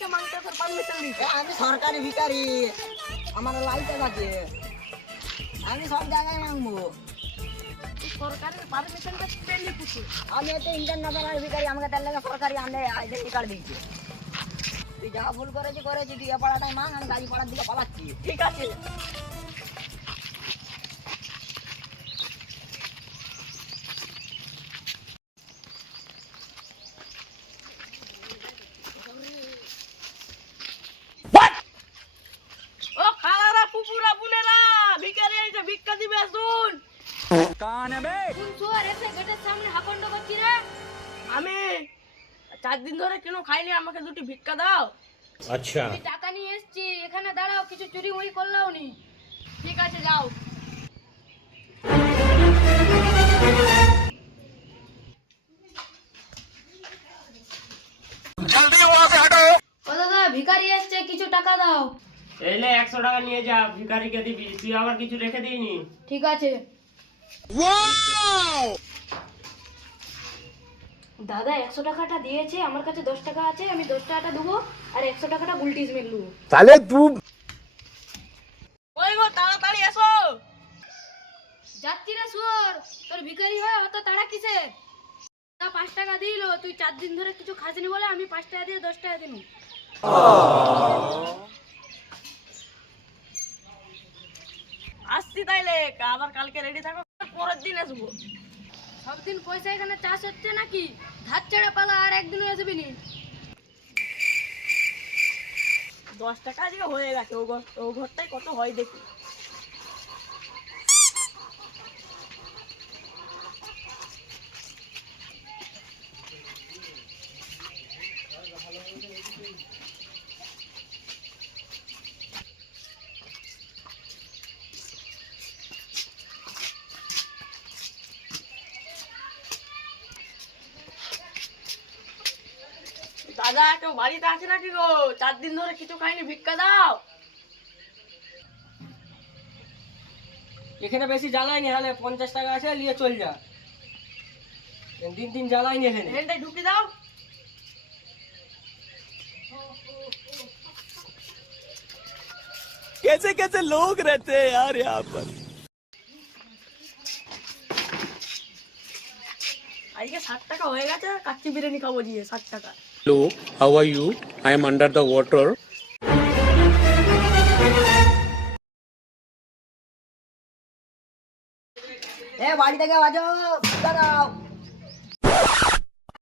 আমি সরকারি ভিখারি, আমার লাইসেন্স আছে, আমি সব জায়গায় মাংবো। সরকারের পারমিশনটা পেলি কিছু। আমি হচ্ছে ইন্টারন্যাশনাল ভিখারি, আমাকে তার লাগে সরকারি আইডেন্টি কার্ড দিচ্ছে। তুই যা ভুল করেছি তুই এ পাড়াটাই মাং, আমি গাড়ি পাড়ার দিকে পালাচ্ছি। ঠিক আছে। ও খালারা পুপুরা বুনেরা ভিখারি এসে ভিক্ষা দিবে শুন। कौन है बे? কোন চোর এসে গেটের সামনে হাকন্ড করছি রে? আমি 4 দিন ধরে কেন খাইনি, আমাকে দুটি ভিক্ষা দাও। अच्छा আমি টাকা নিয়ে এসেছি, এখানে দাঁড়াও, কিছু চুরি মুড়ি করলাও নি। ঠিক আছে যাও। ও দাদা ভিখারি এসছে, কিছু টাকা দাও। এলে 100 টাকা নিয়ে যা, ভিখারিকে দিবি, তুই আবার কিছু রেখে দিইনি। ঠিক আছে। দাদা 100 টাকাটা দিয়েছে, আমার কাছে 10 টাকা আছে, আমি 10 টাকাটা দেবো আর 100 টাকাটা গুলটিস মেলবো। साले तू ওই গো তাড়াতাড়ি এসো। যাচ্ছি রে শুয়োর, তোর ভিখারি হয় অত তাড়া কিসে? তা 5 টাকা দিল, তুই 4 দিন ধরে কিছু খাসনি বলে আমি 5 টাকা দিয়ে 10 টাকা দিনু। আসছি তাইলে, আবার কালকে রেডি থাকো, পরের দিন আসবো। সব দিন পয়সা এখানে চাষ হচ্ছে নাকি? ধার ছেড়ে পালা, আর একদিনও আসবি নি। 10 টাকা আজকে হয়ে গেছে, ও ঘরটাই কত হয় দেখি। দাদা কেউ বাড়িতে আছে নাকি গো? 4 দিন ধরে কিছু খাইনি, ভিক্ষা দাও। এখানে বেশি জ্বালাইনি, হলে 50 টাকা আছে, নিয়ে চল যা। দিন জ্বালাইনি এখানে। এখানটায় ঢুকি দাও। कैसे कैसे लोग रहते हैं यार यहाँ पर। আজকে 60 টাকা হয়ে গেছে, কাচ্চি বিরিয়ানি খাবো দিয়ে 60 টাকা। hello how are you I am under the water এ বাড়ি থেকে বাজো, দাঁড়াও।